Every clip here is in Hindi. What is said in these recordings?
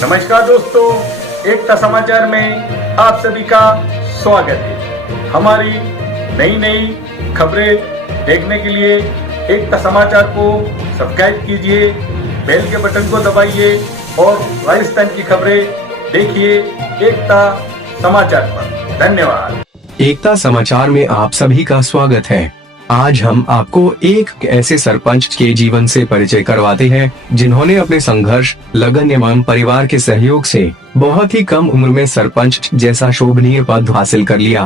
नमस्कार दोस्तों, एकता समाचार में आप सभी का स्वागत है। हमारी नई नई खबरें देखने के लिए एकता समाचार को सब्सक्राइब कीजिए, बेल के बटन को दबाइए और राजस्थान की खबरें देखिए एकता समाचार पर। धन्यवाद। एकता समाचार में आप सभी का स्वागत है। आज हम आपको एक ऐसे सरपंच के जीवन से परिचय करवाते हैं जिन्होंने अपने संघर्ष, लगन एवं परिवार के सहयोग से बहुत ही कम उम्र में सरपंच जैसा शोभनीय पद हासिल कर लिया।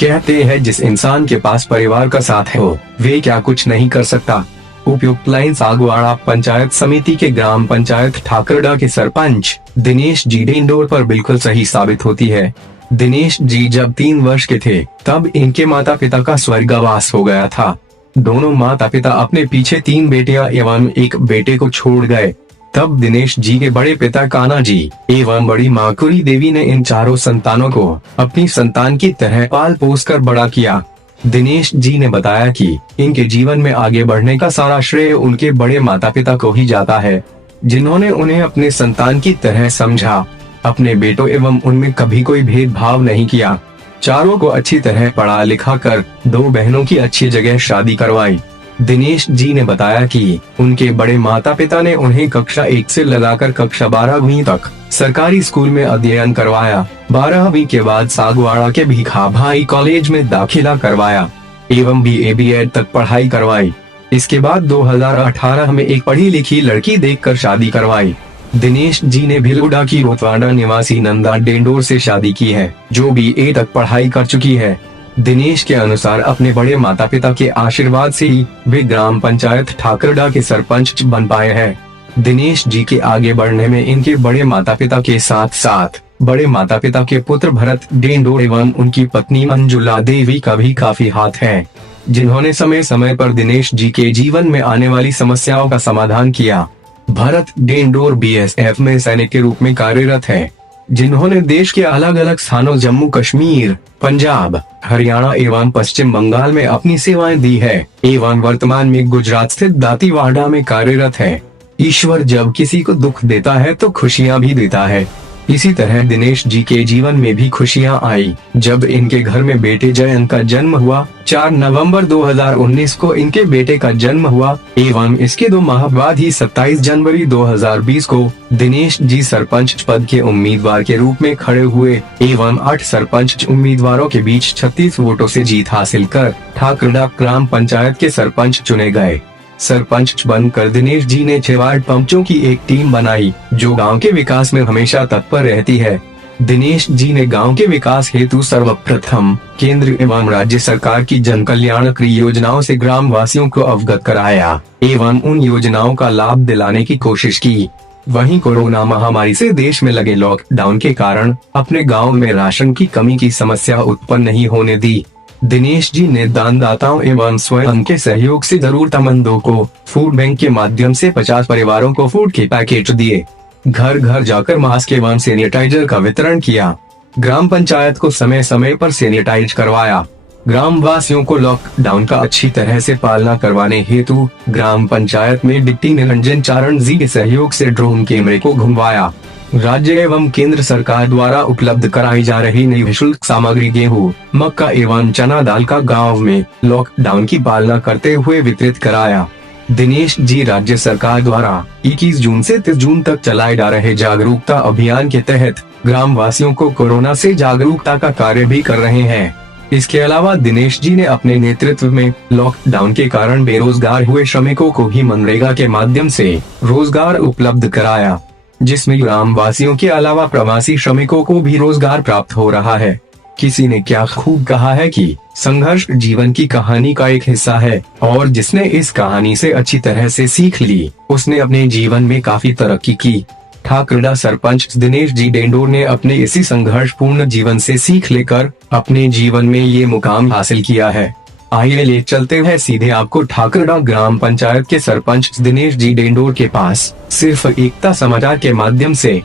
कहते हैं जिस इंसान के पास परिवार का साथ हो वे क्या कुछ नहीं कर सकता। उपयुक्त लाइन सागवाड़ा पंचायत समिति के ग्राम पंचायत ठाकरड़ा के सरपंच दिनेश जी डेंडोर पर बिल्कुल सही साबित होती है। दिनेश जी जब 3 वर्ष के थे तब इनके माता पिता का स्वर्गवास हो गया था। दोनों माता पिता अपने पीछे 3 बेटियां एवं एक बेटे को छोड़ गए। तब दिनेश जी के बड़े पिता कान्हा जी एवं बड़ी माँ कुरी देवी ने इन चारों संतानों को अपनी संतान की तरह पाल पोस कर बड़ा किया। दिनेश जी ने बताया कि इनके जीवन में आगे बढ़ने का सारा श्रेय उनके बड़े माता पिता को ही जाता है, जिन्होंने उन्हें अपने संतान की तरह समझा। अपने बेटों एवं उनमें कभी कोई भेदभाव नहीं किया। चारों को अच्छी तरह पढ़ा लिखा कर 2 बहनों की अच्छी जगह शादी करवाई। दिनेश जी ने बताया कि उनके बड़े माता पिता ने उन्हें कक्षा 1 से लगाकर कक्षा 12वीं तक सरकारी स्कूल में अध्ययन करवाया। 12वीं के बाद सागवाड़ा के भीखा भाई कॉलेज में दाखिला करवाया एवं BA BEd तक पढ़ाई करवाई। इसके बाद 2018 में एक पढ़ी लिखी लड़की देखकर शादी करवाई। दिनेश जी ने भिलुड़ा की रोतवाड़ा निवासी नंदा डेंडोर से शादी की है, जो BA तक पढ़ाई कर चुकी है। दिनेश के अनुसार अपने बड़े माता पिता के आशीर्वाद से ही वे ग्राम पंचायत ठाकरड़ा के सरपंच बन पाए हैं। दिनेश जी के आगे बढ़ने में इनके बड़े माता पिता के साथ साथ बड़े माता पिता के पुत्र भरत डेंडोर एवं उनकी पत्नी मंजुला देवी का भी काफी हाथ है, जिन्होंने समय समय पर दिनेश जी के जीवन में आने वाली समस्याओं का समाधान किया। भरत डेंडोर BSF में सैनिक के रूप में कार्यरत है, जिन्होंने देश के अलग अलग स्थानों जम्मू कश्मीर, पंजाब, हरियाणा एवं पश्चिम बंगाल में अपनी सेवाएं दी है एवं वर्तमान में गुजरात स्थित दांतीवाड़ा में कार्यरत है। ईश्वर जब किसी को दुख देता है तो खुशियां भी देता है। इसी तरह दिनेश जी के जीवन में भी खुशियां आई जब इनके घर में बेटे जयंत का जन्म हुआ। 4 नवंबर 2019 को इनके बेटे का जन्म हुआ एवं इसके 2 माह बाद ही 27 जनवरी 2020 को दिनेश जी सरपंच पद के उम्मीदवार के रूप में खड़े हुए एवं 8 सरपंच उम्मीदवारों के बीच 36 वोटों से जीत हासिल कर ठाकरड़ा ग्राम पंचायत के सरपंच चुने गए। सरपंच बनकर दिनेश जी ने 6 वार्ड पंचों की एक टीम बनाई जो गांव के विकास में हमेशा तत्पर रहती है। दिनेश जी ने गांव के विकास हेतु सर्वप्रथम केंद्र एवं राज्य सरकार की जन कल्याणकारी योजनाओं से ग्राम वासियों को अवगत कराया एवं उन योजनाओं का लाभ दिलाने की कोशिश की। वहीं कोरोना महामारी से देश में लगे लॉकडाउन के कारण अपने गाँव में राशन की कमी की समस्या उत्पन्न नहीं होने दी। दिनेश जी ने दानदाताओं एवं स्वयं के सहयोग से जरूरतमंदों को फूड बैंक के माध्यम से 50 परिवारों को फूड के पैकेट दिए। घर घर जाकर मास्क एवं सैनिटाइजर का वितरण किया। ग्राम पंचायत को समय समय पर सैनिटाइज करवाया। ग्राम वासियों को लॉकडाउन का अच्छी तरह से पालना करवाने हेतु ग्राम पंचायत में डिप्टी निरंजन चारण जी के सहयोग से ड्रोन कैमरे को घुमवाया। राज्य एवं केंद्र सरकार द्वारा उपलब्ध कराई जा रही निःशुल्क सामग्री गेहूं, मक्का एवं चना दाल का गांव में लॉकडाउन की पालना करते हुए वितरित कराया। दिनेश जी राज्य सरकार द्वारा 21 जून से 30 जून तक चलाए जा रहे जागरूकता अभियान के तहत ग्राम वासियों को कोरोना से जागरूकता का कार्य भी कर रहे हैं। इसके अलावा दिनेश जी ने अपने नेतृत्व में लॉकडाउन के कारण बेरोजगार हुए श्रमिकों को भी मनरेगा के माध्यम से रोजगार उपलब्ध कराया, जिसमें ग्राम वासियों के अलावा प्रवासी श्रमिकों को भी रोजगार प्राप्त हो रहा है। किसी ने क्या खूब कहा है कि संघर्ष जीवन की कहानी का एक हिस्सा है और जिसने इस कहानी से अच्छी तरह से सीख ली उसने अपने जीवन में काफी तरक्की की। ठाकरड़ा सरपंच दिनेश जी डेंडोर ने अपने इसी संघर्षपूर्ण जीवन से सीख लेकर अपने जीवन में ये मुकाम हासिल किया है। आइए ले चलते हैं सीधे आपको ठाकरड़ा ग्राम पंचायत के सरपंच दिनेश जी डेंडोर के पास, सिर्फ एकता समाचार के माध्यम से।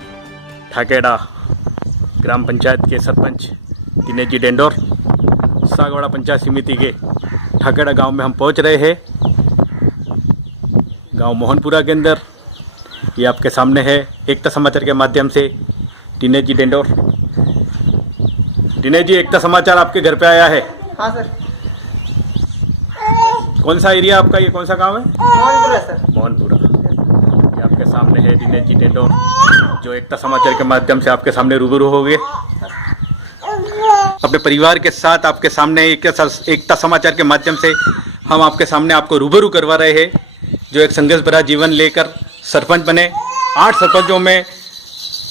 ठाकरड़ा ग्राम पंचायत के सरपंच दिनेश जी डेंडोर सागवाड़ा पंचायत समिति के ठाकरड़ा गांव में हम पहुंच रहे हैं। गांव मोहनपुरा के अंदर ये आपके सामने है एकता समाचार के माध्यम से दिनेश जी डेंडोर। दिनेश जी, एकता समाचार आपके घर पे आया है। हाँ सर। कौन सा एरिया आपका, ये कौन सा गांव है? मोहनपुरा सर। मोहनपुरा। ये आपके सामने है दिनेश जी डेंडोर, जो एकता समाचार के माध्यम से आपके सामने रूबरू हो गए। अपने परिवार के साथ आपके सामने एकता समाचार के माध्यम से हम आपके सामने आपको रूबरू करवा रहे हैं, जो एक संघर्ष भरा जीवन लेकर सरपंच बने। 8 सरपंचों में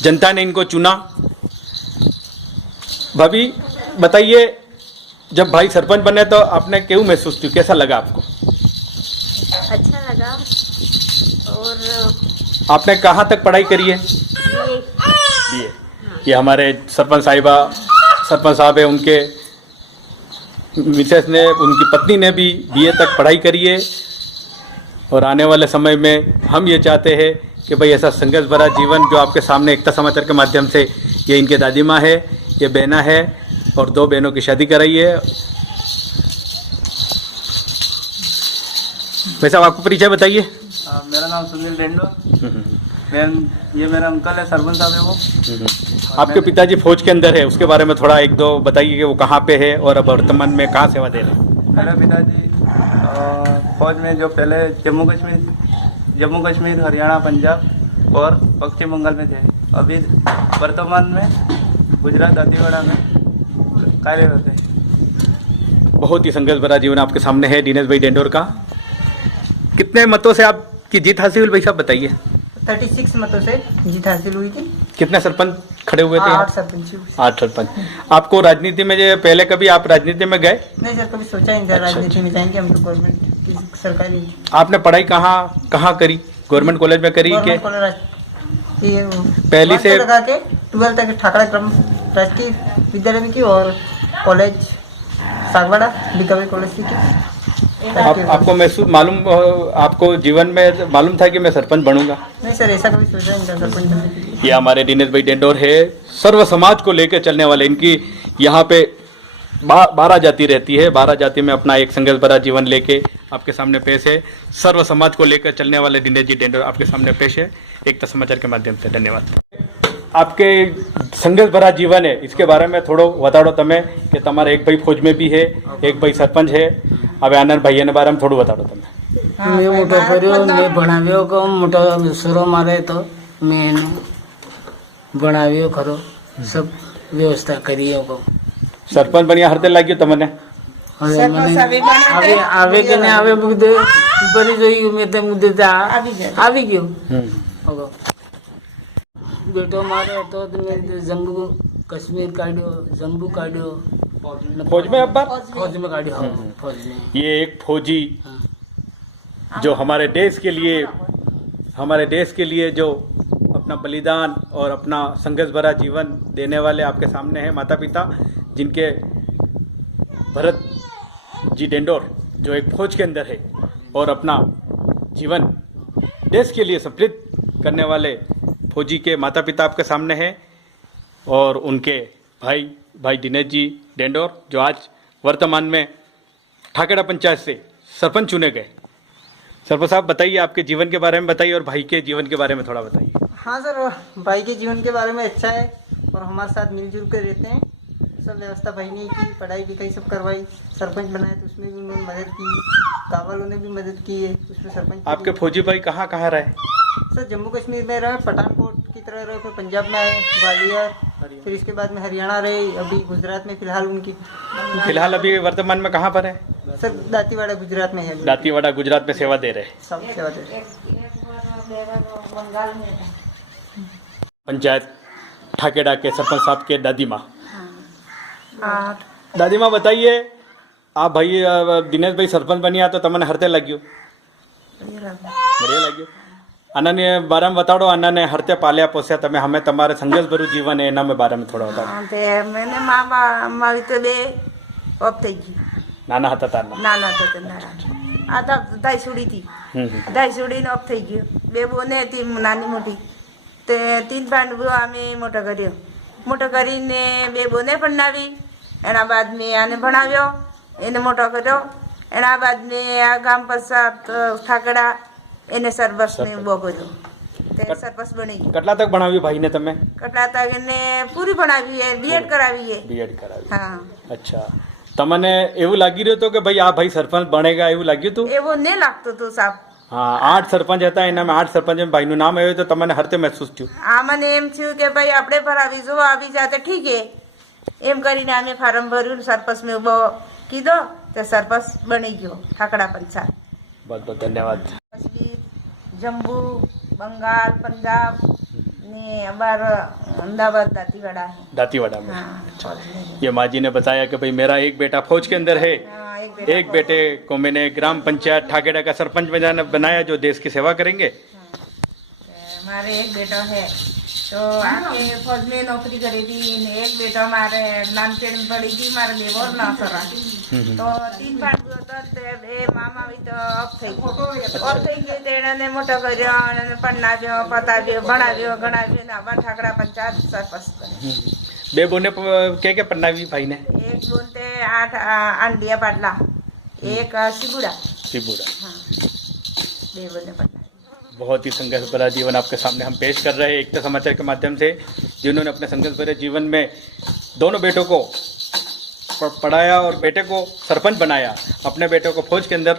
जनता ने इनको चुना। भाभी बताइए, जब भाई सरपंच बने तो आपने क्यों महसूस किया, कैसा लगा आपको? अच्छा लगा। और आपने कहाँ तक पढ़ाई करी है? बीए। ये हमारे सरपंच साहब है, उनके मिसेस ने, उनकी पत्नी ने भी बीए तक पढ़ाई करी है। और आने वाले समय में हम ये चाहते हैं कि भाई ऐसा संघर्ष भरा जीवन जो आपके सामने एकता समाचार के माध्यम से, ये इनके दादी माँ है, ये बहना है और 2 बहनों की शादी कराई है। भाई साहब, आपको परिचय बताइए। मेरा नाम सुनील डेंडो। ये मेरा अंकल है, सरपंच साहब है वो। आपके पिताजी फौज के अंदर है, उसके बारे में थोड़ा 1-2 बताइए कि वो कहाँ पे है और अब वर्तमान में कहाँ सेवा दे रहे हैं। मेरे पिताजी फौज में, जो पहले जम्मू कश्मीर, हरियाणा, पंजाब और पश्चिम बंगाल में थे। अभी वर्तमान में गुजरात दांतीवाड़ा में कार्यरत है। बहुत ही संघर्ष भरा जीवन आपके सामने है दिनेश भाई डेंडोर का। कितने मतों से आपकी जीत हासिल हुई भाई साहब बताइए? 36 मतों से जीत हासिल हुई थी। कितने सरपंच खड़े हुए थे? 8 सरपंच। 8 सरपंच। आपको राजनीति में, जो पहले कभी आप राजनीति में गए? नहीं सर, कभी सोचा ही नहीं था राजनीति में जाएंगे हम। तो गवर्नमेंट की सरकारी। आपने पढ़ाई कहाँ करी? गवर्नमेंट कॉलेज में करी के पहली से लगा के 12 तक ठाकरा क्रम राजकीय विद्यालय में की, और कॉलेज सागवाड़ा बीकावे कॉलेज से की। आपको महसूस आपको जीवन में मालूम था कि मैं सरपंच बनूंगा? नहीं सर, ऐसा कभी सोचा नहीं था सरपंच बनने के लिए। ये हमारे दिनेश भाई डेंडोर है, सर्व समाज को लेकर चलने वाले। इनकी यहाँ पे 12 जाति रहती है। 12 जाति में अपना एक संघर्ष भरा जीवन लेके आपके सामने पेश है। सर्व समाज को लेकर चलने वाले दिनेश जी डेंडोर आपके सामने पेश है एकता समाचार के माध्यम से। धन्यवाद। आपके संघर्ष भरा जीवन है, इसके बारे में थोड़ो बताड़ो तमें कि तमारा एक भाई फौज में भी है, एक भाई सरपंच है। अब आनंद भाई ने बारे में थोड़ो बताड़ो तमें। मैं मोटो कर्यो, मैं भणाव्यो को मोटो सुरो मारे तो मैं भणाव्यो खरो, सब व्यवस्था करियो को। सरपंच बनिया हरते लाग्यो तमने? अरे मने आवे के ने आवे मुद्दे बड़ी जोई में ते मुद्दे आवी गयो। ओगो बेटो मारे तो मैं जम्मू कश्मीर काढ्यो, जम्मू काढ्यो, फौज में अब बार फौज में काढ्यो। फौज में ये एक फौजी जो हमारे देश के लिए जो अपना बलिदान और अपना संघर्ष भरा जीवन देने वाले आपके सामने हैं माता पिता, जिनके भरत जी डेंडोर जो एक फौज के अंदर है और अपना जीवन देश के लिए समर्पित करने वाले फौजी के माता पिता आपके सामने हैं, और उनके भाई दिनेश जी डेंडोर जो आज वर्तमान में ठाकेड़ा पंचायत से सरपंच चुने गए। सरपंच साहब बताइए, आपके जीवन के बारे में बताइए और भाई के जीवन के बारे में थोड़ा बताइए। हाँ सर, भाई के जीवन के बारे में अच्छा है और हमारे साथ मिलजुल कर रहते हैं। सब व्यवस्था भाई ने की, पढ़ाई लिखाई सब करवाई। सरपंच बनाए तो उसमें भी उन्होंने मदद की, गाँव वालों ने भी मदद की है उसमें। सरपंच आपके फौजी भाई कहाँ रहे? सर जम्मू कश्मीर में रहे, पठानकोट की तरह रहे, फिर पंजाब में आए, ग्वालियर, फिर इसके बाद में हरियाणा रहे, अभी गुजरात में फिलहाल अभी वर्तमान में कहाँ पर है? सर दांतीवाड़ा गुजरात में है। दांतीवाड़ा गुजरात में सेवा दे रहे हैं। सब सेवा दे रहे। पंचायत ठाकेड़ा के सरपंच साहब के दादी माँ बताइए, आप भाई दिनेश भाई सरपंच बनिया तो तमने हरते लाग्यो? बढ़िया लाग्यो। अने बारे में बताओ, अने हरते पालिया पोस्या तमे, हमें तुम्हारे संघर्ष भरू जीवन है एना में बारे में थोड़ा बताओ। मैंने मारी तो बे अब थी नाना हता तारना नाना तो नाना आता दाई सुड़ी थी। दाई सुड़ी ने अब थी गयो। बे बोने थी नानी मोटी ते 3 भांडवो आमे मोटो कर्यो। मोटो करीने बे बोने भणावी, एना बाद में आने भणाव्यो, एने मोटो कर्यो। एना बाद में आ गाम पश्चात ठाकड़ा એને સરબસ ને ઉભો કર્યો। તે સરપંચ બની ગયો. કેટલા તક ભણાવ્યું ભાઈને તમે? કેટલા તક એને પૂરી ભણાવી છે, બીએડ કરાવી છે. બીએડ કરાવી. હા, અચ્છા, તમને એવું લાગી રહ્યું હતું કે ભાઈ આ ભાઈ સરપંચ બનેગા એવું લાગ્યું હતું? એવું નહીં લાગતું હતું સાહેબ. હા, 8 સરપંચ હતા, એનામાં 8 સરપંચ ભાઈનું નામ આવ્યું તો તમને હરતે મહેસૂસ થયું? આ મને એમ થયું કે ભાઈ આપણે ભરાવી જો આવી જાતે ઠીક હે એમ કરીને અમે ફાર્મ ભર્યું, સરપંચ મેં બહુ કીધો તે સરપંચ બની ગયો ઠાકડા પંચાયત. बहुत बहुत धन्यवाद. કાશ્મીર, જમ્મુ, બંગાળ, પંજાબ ને અબાર અમદાવાદ દાંતીવાડા है. दातीवाड़ा में. हाँ, ये माँ जी ने बताया कि भाई मेरा एक बेटा फौज के अंदर है, हाँ, एक बेटे को मैंने ग्राम पंचायत ठाकेड़ा का सरपंच बनाया जो देश की सेवा करेंगे. मारे एक बेटा है तो आके फौज में नौकरी करी थी ने एक बेटा मारे नानखेड़ में पड़ी थी मारे देवर ना सरा तो 3 ભાંડું હતા તે બે મામા આવી તો અપ થઈ ગઈ તેણે મોટો કર્યો અને પણાવ્યો પતાવ્યો ભણાવ્યો ગણાવ્યો ને આવા ઠાકડા પંચાયત સરપંચ બન્યો. બે બોને કે પન્નાવી ભાઈ ને? એક બોન તે 8 આંડિયા પાડલા, એક सिबुड़ा. त्रिपुरा. બે બોને પન્નાવી. बहुत ही संघर्ष भरा जीवन आपके सामने हम पेश कर रहे हैं एकता समाचार के माध्यम से, जिन्होंने अपने संघर्ष भरे जीवन में दोनों बेटों को पढ़ाया और बेटे को सरपंच बनाया, अपने बेटे को फौज के अंदर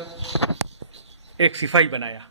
एक सिपाही बनाया.